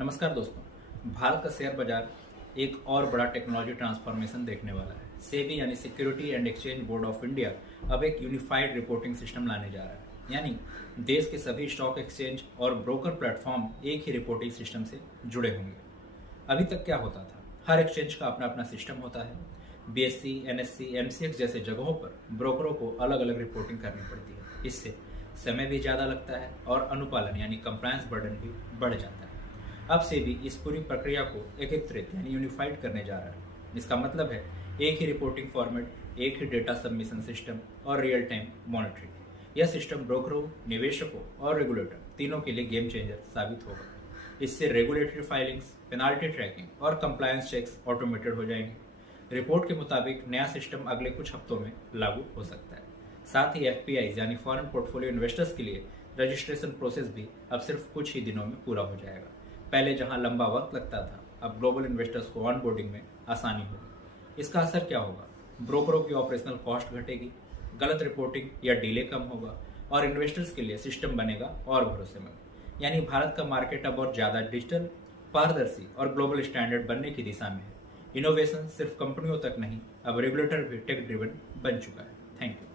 नमस्कार दोस्तों। भारत का शेयर बाजार एक और बड़ा टेक्नोलॉजी ट्रांसफॉर्मेशन देखने वाला है। सेबी यानी security and exchange board of India अब एक यूनिफाइड रिपोर्टिंग सिस्टम लाने जा रहा है, यानी देश के सभी स्टॉक एक्सचेंज और ब्रोकर प्लेटफॉर्म एक ही रिपोर्टिंग सिस्टम से जुड़े होंगे। अभी तक क्या होता था, हर एक्सचेंज का अपना अपना सिस्टम होता है। बीएससी, एनएससी, एमसीएक्स जैसे जगहों पर ब्रोकरों को अलग अलग रिपोर्टिंग करनी पड़ती है। इससे समय भी ज़्यादा लगता है और अनुपालन यानी कंप्लायंस बर्डन भी बढ़ जाता है। अब सेबी इस पूरी प्रक्रिया को एकीकृत यानी यूनिफाइड करने जा रहा है। इसका मतलब है एक ही रिपोर्टिंग फॉर्मेट, एक ही डेटा सबमिशन सिस्टम और रियल टाइम मॉनिटरिंग। यह सिस्टम ब्रोकरों, निवेशकों और रेगुलेटर तीनों के लिए गेम चेंजर साबित होगा। इससे रेगुलेटरी फाइलिंग्स, पेनाल्टी ट्रैकिंग और कंप्लायंस चेक्स ऑटोमेटेड हो जाएंगे। रिपोर्ट के मुताबिक नया सिस्टम अगले कुछ हफ्तों में लागू हो सकता है। साथ ही एफपीआई यानी फॉरेन पोर्टफोलियो इन्वेस्टर्स के लिए रजिस्ट्रेशन प्रोसेस भी अब सिर्फ कुछ ही दिनों में पूरा हो जाएगा। पहले जहां लंबा वक्त लगता था, अब ग्लोबल इन्वेस्टर्स को ऑनबोर्डिंग में आसानी होगी। इसका असर क्या होगा? ब्रोकरों की ऑपरेशनल कॉस्ट घटेगी, गलत रिपोर्टिंग या डिले कम होगा और इन्वेस्टर्स के लिए सिस्टम बनेगा और भरोसेमंद। यानी भारत का मार्केट अब और ज़्यादा डिजिटल, पारदर्शी और ग्लोबल स्टैंडर्ड बनने की दिशा में है। इनोवेशन सिर्फ कंपनियों तक नहीं, अब रेगुलेटर भी टेक ड्रिवन बन चुका है। Thank you.